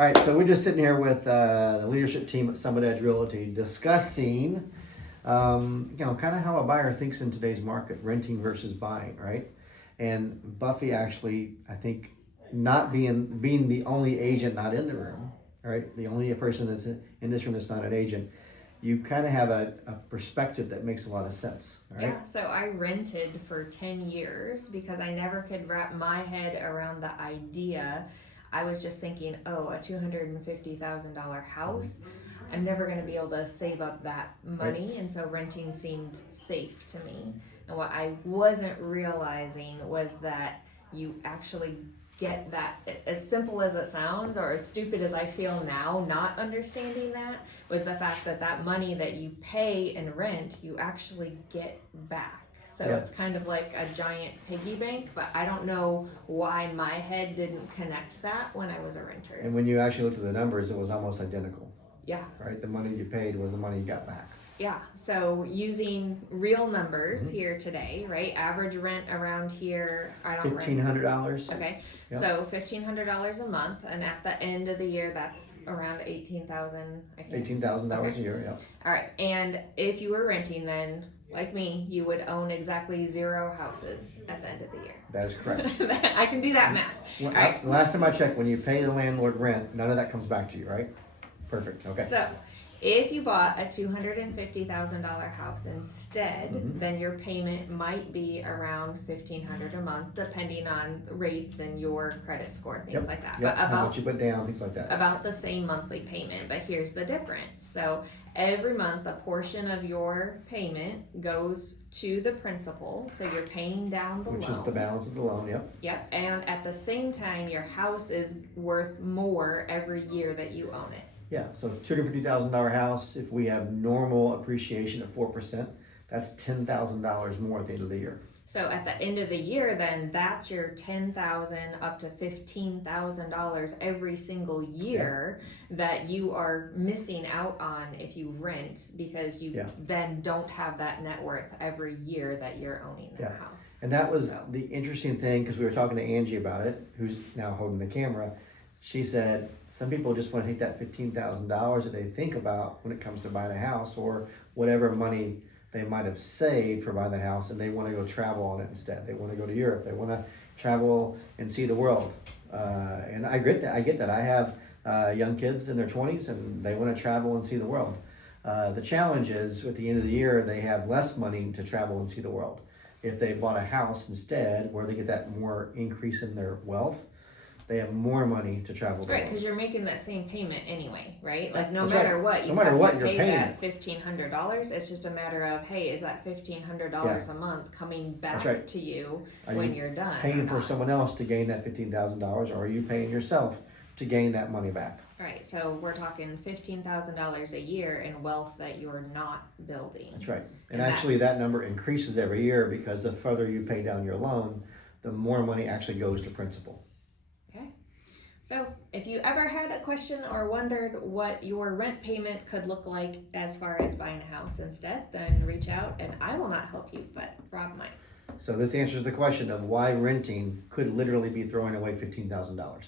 All right, so we're just sitting here with the leadership team at Summit Edge Realty discussing, kind of how a buyer thinks in today's market, renting versus buying, right? And Buffy actually, I think, not being the only agent not in the room, right? The only person that's in this room that's not an agent, you kind of have a perspective that makes a lot of sense, right? Yeah, so I rented for 10 years because I never could wrap my head around the idea. I was just thinking, oh, a $250,000 house, I'm never going to be able to save up that money, Right. and so renting seemed safe to me. And what I wasn't realizing was that you actually get that, as simple as it sounds, or as stupid as I feel now not understanding that, was the fact that that money that you pay in rent, you actually get back. So Yeah. it's kind of like a giant piggy bank, but I don't know why my head didn't connect that when I was a renter. And when you actually looked at the numbers, it was almost identical, Yeah. right? The money you paid was the money you got back. Yeah, so using real numbers here today, right? Average rent around here, I don't rent. $1,500. Okay, Yep. so $1,500 a month, and at the end of the year, that's around 18,000. I think. $18,000 a year, yeah. All right, and if you were renting, then like me, you would own exactly 0 houses at the end of the year. That is correct. I can do that math. Well, All right. Last time I checked, when you pay the landlord rent, none of that comes back to you, right? Perfect. Okay. So, if you bought a $250,000 house instead, then your payment might be around $1,500 a month, depending on rates and your credit score, things like that. Yep. But How much you put down, things like that. about the same monthly payment. But here's the difference. So every month, a portion of your payment goes to the principal. So you're paying down the Which loan. is the balance of the loan, yep. Yep. And at the same time, your house is worth more every year that you own it. Yeah, so $250,000 house, if we have normal appreciation at 4%, that's $10,000 more at the end of the year. So at the end of the year, then that's your $10,000 up to $15,000 every single year that you are missing out on if you rent, because you then don't have that net worth every year that you're owning the house. And that was the interesting thing, because we were talking to Angie about it, who's now holding the camera. She said some people just want to take that $15,000 that they think about when it comes to buying a house, or whatever money they might have saved for buying that house, and they want to go travel on it instead. They want to go to Europe. They want to travel and see the world. And I get that. I have young kids in their 20s, and they want to travel and see the world. The challenge is, at the end of the year, they have less money to travel and see the world. If they bought a house instead, where they get that more increase in their wealth, they have more money to travel. Right, because you're making that same payment anyway, right? Like That's matter right. what, you No matter have what to you're pay paying. that $1,500. It's just a matter of, hey, is that $1,500 a month coming back right. to you Are when you you're done? paying for someone else to gain that $15,000, or are you paying yourself to gain that money back? Right, so we're talking $15,000 a year in wealth that you're not building. That's right. And actually, that number increases every year, because the further you pay down your loan, the more money actually goes to principal. So if you ever had a question or wondered what your rent payment could look like as far as buying a house instead, then reach out, and I will not help you, but Rob might. So this answers the question of why renting could literally be throwing away $15,000.